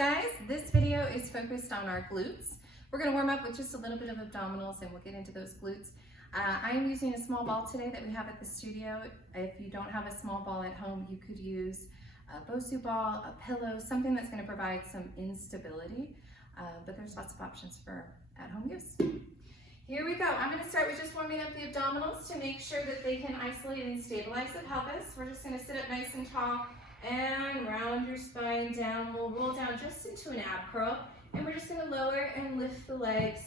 guys, this video is focused on our glutes. We're going to warm up with just a little bit of abdominals and we'll get into those glutes. I am using a small ball today that we have at the studio. If you don't have a small ball at home, you could use a Bosu ball, a pillow, something that's going to provide some instability, but there's lots of options for at-home use. Here we go. I'm going to start with just warming up the abdominals to make sure that they can isolate and stabilize the pelvis. We're just going to sit up nice and tall and round your spine down. We'll roll down just into an ab curl, and we're just going to lower and lift the legs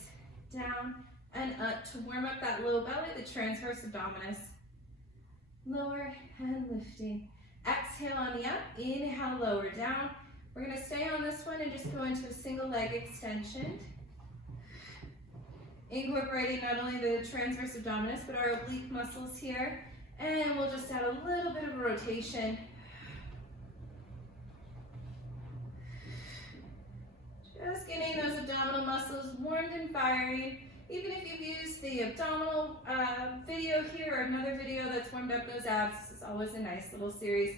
down and up to warm up that low belly, the transverse abdominis. Lower and lifting. Exhale on the up, inhale, lower down. We're going to stay on this one and just go into a single leg extension, incorporating not only the transverse abdominis but our oblique muscles here, and we'll just add a little bit of rotation. Just getting those abdominal muscles warmed and firing. Even if you've used the abdominal video here or another video that's warmed up those abs, this is always a nice little series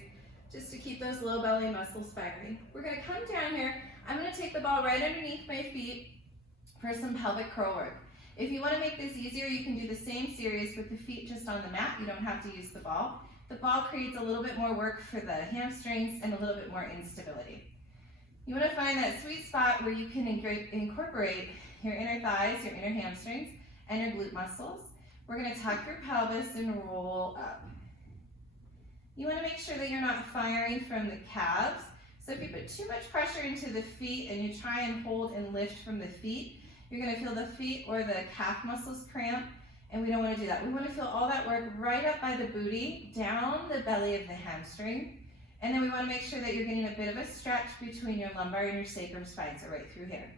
just to keep those low belly muscles firing. We're going to come down here. I'm going to take the ball right underneath my feet for some pelvic curl work. If you want to make this easier, you can do the same series with the feet just on the mat. You don't have to use the ball. The ball creates a little bit more work for the hamstrings and a little bit more instability. You want to find that sweet spot where you can incorporate your inner thighs, your inner hamstrings, and your glute muscles. We're going to tuck your pelvis and roll up. You want to make sure that you're not firing from the calves. So if you put too much pressure into the feet and you try and hold and lift from the feet, you're going to feel the feet or the calf muscles cramp, and we don't want to do that. We want to feel all that work right up by the booty, down the belly of the hamstring. And then we want to make sure that you're getting a bit of a stretch between your lumbar and your sacrum spine, so right through here.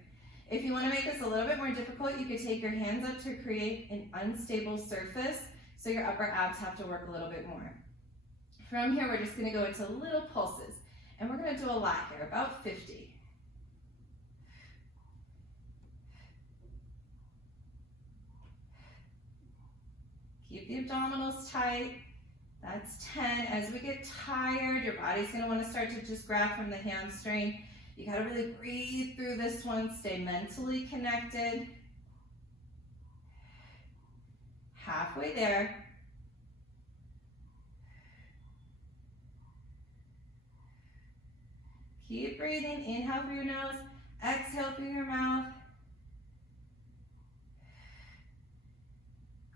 If you want to make this a little bit more difficult, you could take your hands up to create an unstable surface, so your upper abs have to work a little bit more. From here, we're just going to go into little pulses, and we're going to do a lot here, about 50. Keep the abdominals tight. That's 10. As we get tired, your body's going to want to start to just grab from the hamstring. You got to really breathe through this one. Stay mentally connected. Halfway there. Keep breathing. Inhale through your nose. Exhale through your mouth.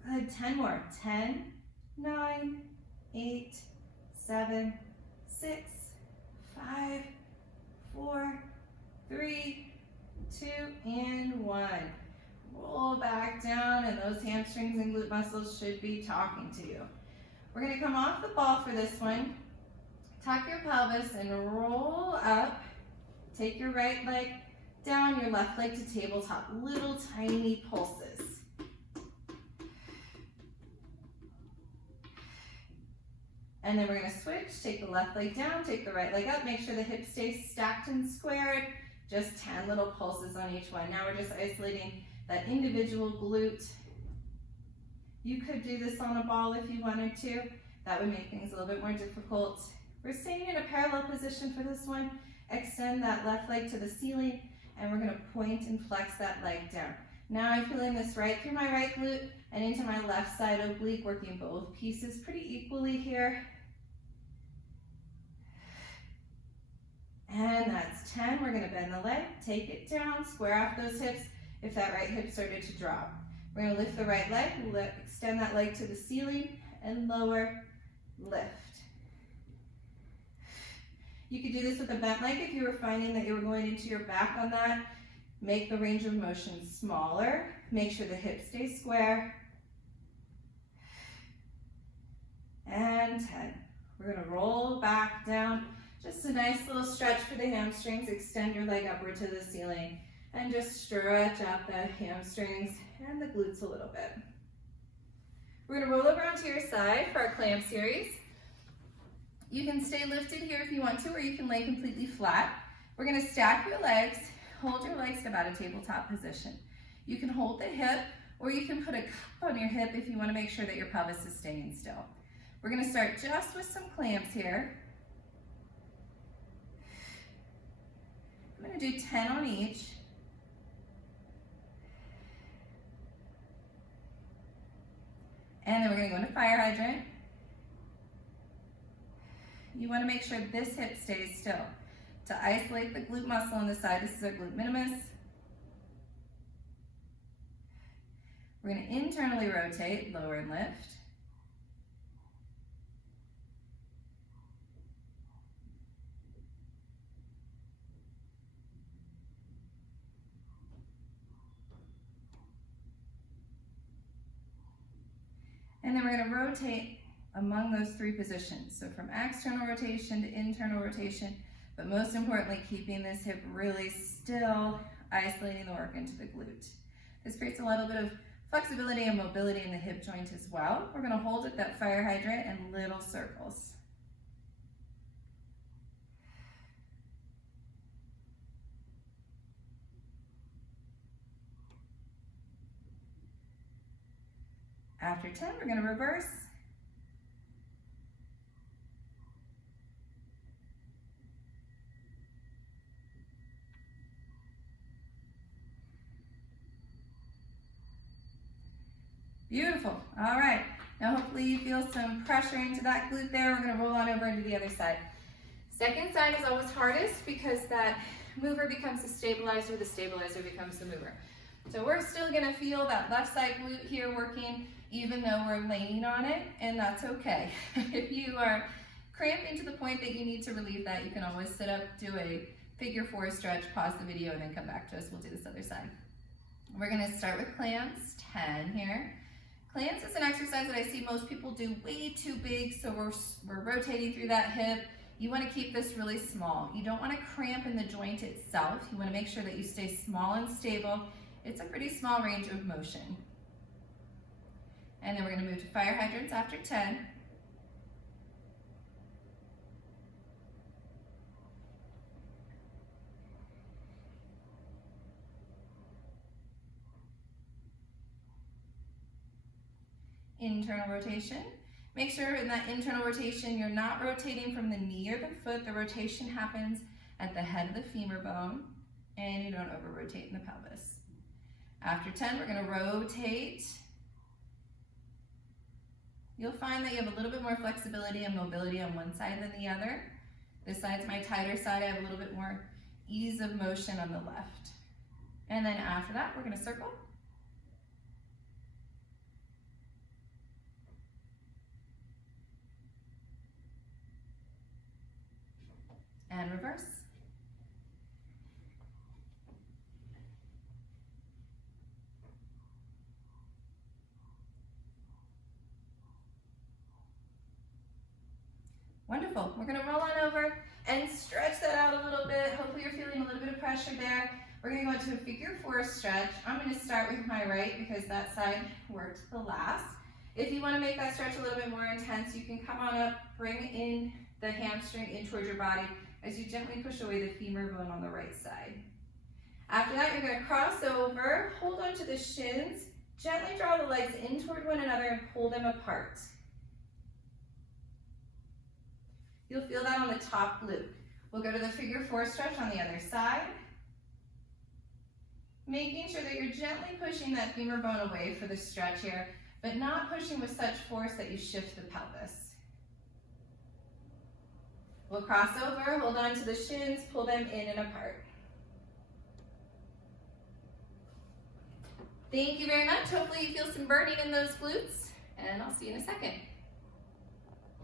Good. 10 more. 10, 9, 8, 7, 6, 5, 4, 3, 2, and 1. Roll back down, and those hamstrings and glute muscles should be talking to you. We're going to come off the ball for this one. Tuck your pelvis and roll up. Take your right leg down, your left leg to tabletop. Little tiny pulses. And then we're going to switch, take the left leg down, take the right leg up, make sure the hips stay stacked and squared. Just 10 little pulses on each one. Now we're just isolating that individual glute. You could do this on a ball if you wanted to. That would make things a little bit more difficult. We're staying in a parallel position for this one. Extend that left leg to the ceiling, and we're going to point and flex that leg down. Now I'm feeling this right through my right glute and into my left side oblique, working both pieces pretty equally here. And that's 10. We're going to bend the leg, take it down, square off those hips if that right hip started to drop. We're going to lift the right leg, extend that leg to the ceiling, and lower, lift. You could do this with a bent leg if you were finding that you were going into your back on that. Make the range of motion smaller. Make sure the hips stay square. And 10. We're going to roll back down. Just a nice little stretch for the hamstrings. Extend your leg upward to the ceiling and just stretch out the hamstrings and the glutes a little bit. We're going to roll over onto your side for our clamp series. You can stay lifted here if you want to, or you can lay completely flat. We're going to stack your legs, hold your legs to about a tabletop position. You can hold the hip, or you can put a cup on your hip if you want to make sure that your pelvis is staying still. We're going to start just with some clamps here. do 10 on each. And then we're gonna go into fire hydrant. You wanna make sure this hip stays still. To isolate the glute muscle on the side, this is our glute minimus. We're gonna internally rotate, lower and lift. And then we're going to rotate among those three positions. So from external rotation to internal rotation, but most importantly, keeping this hip really still, isolating the work into the glute. This creates a little bit of flexibility and mobility in the hip joint as well. We're going to hold at that fire hydrant in little circles. After 10, we're going to reverse. Beautiful. All right. Now hopefully you feel some pressure into that glute there. We're going to roll on over into the other side. Second side is always hardest because that mover becomes the stabilizer becomes the mover. So we're still going to feel that left side glute here working even though we're laying on it, and that's okay. If you are cramping to the point that you need to relieve that, you can always sit up, do a figure 4 stretch, pause the video, and then come back to us. We'll do this other side. We're going to start with clamps, 10 here. Clamps is an exercise that I see most people do way too big, so we're rotating through that hip. You want to keep this really small. You don't want to cramp in the joint itself. You want to make sure that you stay small and stable. It's a pretty small range of motion. And then we're going to move to fire hydrants after 10. Internal rotation. Make sure in that internal rotation you're not rotating from the knee or the foot. The rotation happens at the head of the femur bone, and you don't over rotate in the pelvis. After 10, we're going to rotate. You'll find that you have a little bit more flexibility and mobility on one side than the other. This side's my tighter side. I have a little bit more ease of motion on the left. And then after that, we're going to circle. And reverse. Wonderful. We're going to roll on over and stretch that out a little bit. Hopefully you're feeling a little bit of pressure there. We're going to go into a figure 4 stretch. I'm going to start with my right because that side worked the last. If you want to make that stretch a little bit more intense, you can come on up, bring in the hamstring in towards your body as you gently push away the femur bone on the right side. After that, you're going to cross over, hold onto the shins, gently draw the legs in toward one another and pull them apart. You'll feel that on the top glute. We'll go to the figure 4 stretch on the other side. Making sure that you're gently pushing that femur bone away for the stretch here, but not pushing with such force that you shift the pelvis. We'll cross over, hold on to the shins, pull them in and apart. Thank you very much. Hopefully you feel some burning in those glutes, and I'll see you in a second.